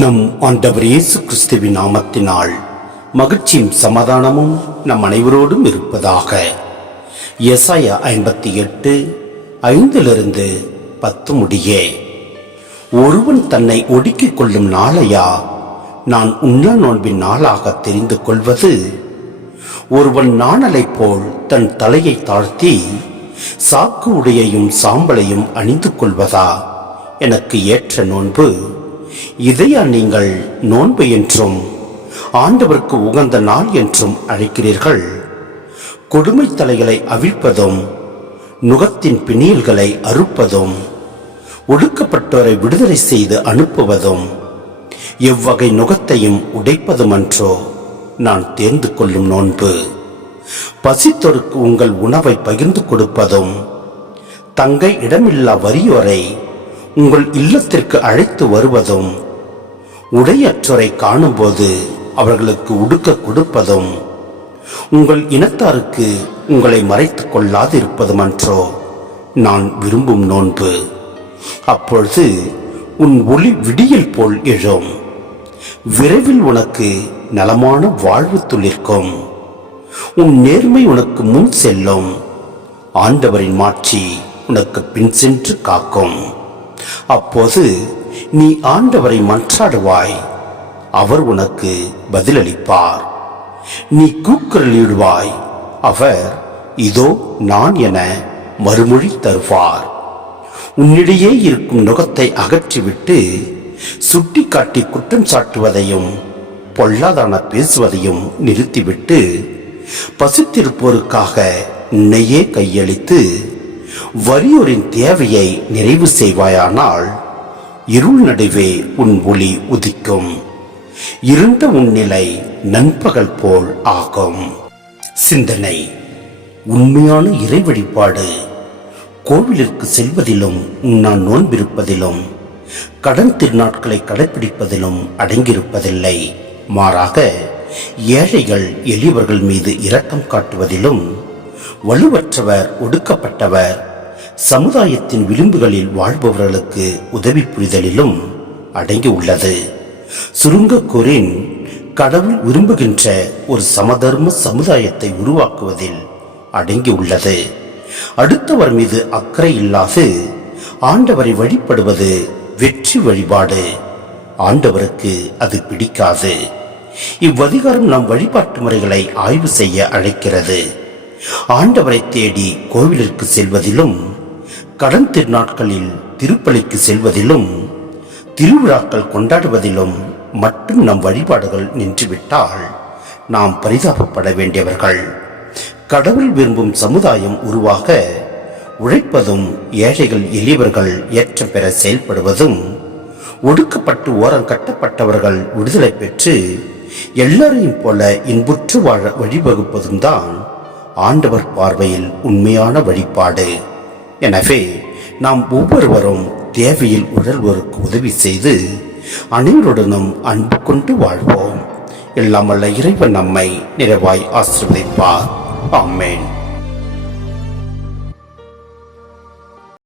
நம் ஆண்டவர் இயேசு கிறிஸ்துவின் நாமத்தினால் மகிழ்ச்சியும் சமாதானமும் நம் அனைவரோடும் இருப்பதாக. எசாயா ஐம்பத்தி எட்டு ஐந்திலிருந்து பத்து முடியே. ஒருவன் தன்னை ஒடுக்கிக் கொள்ளும் நாளையா? நான் உண்ண நோன்பின் நாளாக தெரிந்து கொள்வது ஒருவன் நாணலைப் போல் தன் தலையை தாழ்த்தி சாக்கு உடையையும் சாம்பலையும் அணிந்து கொள்வதா? எனக்கு ஏற்ற நோன்பு இதையா நீங்கள் நோன்பு என்றும் ஆண்டவருக்கு உகந்த நாள் என்றும் அழைக்கிறீர்கள். கொடுமை தலைகளை அவிழ்ப்பதும் நுகத்தின் பிணியல்களை அறுப்பதும் ஒடுக்கப்பட்டோரை விடுதலை செய்து அனுப்புவதும் எவ்வகை நுகத்தையும் உடைப்பதுமன்றோ நான் தேர்ந்து கொள்ளும் நோன்பு. பசித்தோருக்கு உங்கள் உணவை பகிர்ந்து கொடுப்பதும் தங்கை இடமில்லா வறியோரை உங்கள் இல்லத்திற்கு அழைத்து வருவதும் உடையற்றோரை காணும்போது அவர்களுக்கு உடுக்க கொடுப்பதும் உங்கள் இனத்தாருக்கு உங்களை மறைத்துக் கொள்ளாதிருப்பதுமன்றோ நான் விரும்பும் நோன்பு. அப்பொழுது உன் ஒளி விடியல் போல் எழும். விரைவில் உனக்கு நலமான வாழ்வு துளிர்க்கும். உன் நேர்மை உனக்கு முன் செல்லும். ஆண்டவரின் மாட்சி உனக்கு பின் சென்று காக்கும். அப்போது நீ ஆண்டவரை மன்றாடுவாய். அவர் உனக்கு பதிலளிப்பார். நீ கூக்குரலிடுவாய். அவர் இதோ நான் என மறுமொழி தருவார். உன்னிடையே இருக்கும் நுகத்தை அகற்றிவிட்டு சுட்டிக்காட்டி குற்றம் சாட்டுவதையும் பொல்லாதான பேசுவதையும் நிறுத்திவிட்டு பசித்திருப்போருக்காக உன்னையே கையளித்து வறியோரின் தேவையை நிறைவு செய்வாயானால் இருள் நடுவே உன் ஒளி உதிக்கும். இருண்ட உன் நிலை நண்பகல் போல் ஆகும். சிந்தனை உண்மையான இறை வழிபாடு. கோவிலிற்கு செல்வதிலும் நான் நோன்பிருப்பதிலும் கடன் திருநாட்களை கடைபிடிப்பதிலும் அடங்கியிருப்பதில்லை. மாறாக ஏழைகள் எளியவர்கள் மீது இரக்கம் காட்டுவதிலும் வலுவற்றவர் ஒடுக்கப்பட்டவர். சமுதாயத்தின் விளிம்புகளில் வாழ்பவர்களுக்கு உதவி புரிதலிலும் அடங்கி உள்ளது. சுருங்க கூறின் கடவுள் விரும்புகின்ற ஒரு சமதர்ம சமுதாயத்தை உருவாக்குவதில் அடங்கி உள்ளது. அடுத்தவர் மீது அக்கறை இல்லாது ஆண்டவரை வழிபடுவது வெற்றி வழிபாடு. ஆண்டவருக்கு அது பிடிக்காது. இவ்வதிகாரம் நம் வழிபாட்டு முறைகளை ஆய்வு செய்ய அழைக்கிறது. ஆண்டவரை தேடி கோவிலிற்கு செல்வதிலும் கடன் திருநாட்களில் திருப்பலிக்கு செல்வதிலும் திருவிழாக்கள் கொண்டாடுவதிலும் மட்டும் நம் வழிபாடுகள் நின்றுவிட்டால் நாம் பரிதாபப்பட வேண்டியவர்கள். கடவுள் விரும்பும் சமுதாயம் உருவாக உழைப்பதும் ஏழைகள் எளியவர்கள் ஏற்றம் பெற செயல்படுவதும் ஒடுக்கப்பட்டு ஓரம் கட்டப்பட்டவர்கள் விடுதலை பெற்று எல்லாரையும் போல இன்புற்று வாழ வழிவகுப்பதும் தான் ஆண்டவர் பார்வையில் உண்மையான வழிபாடு. எனவே நாம் ஒவ்வொருவரும் தேவையில் உழல்வோருக்கு உதவி செய்து அனைவருடனும் அன்பு கொண்டு வாழ்வோம். எல்லாம் வல்ல இறைவன் நம்மை நிறைவாய் ஆசிர்வதிப்பார். ஆமேன்.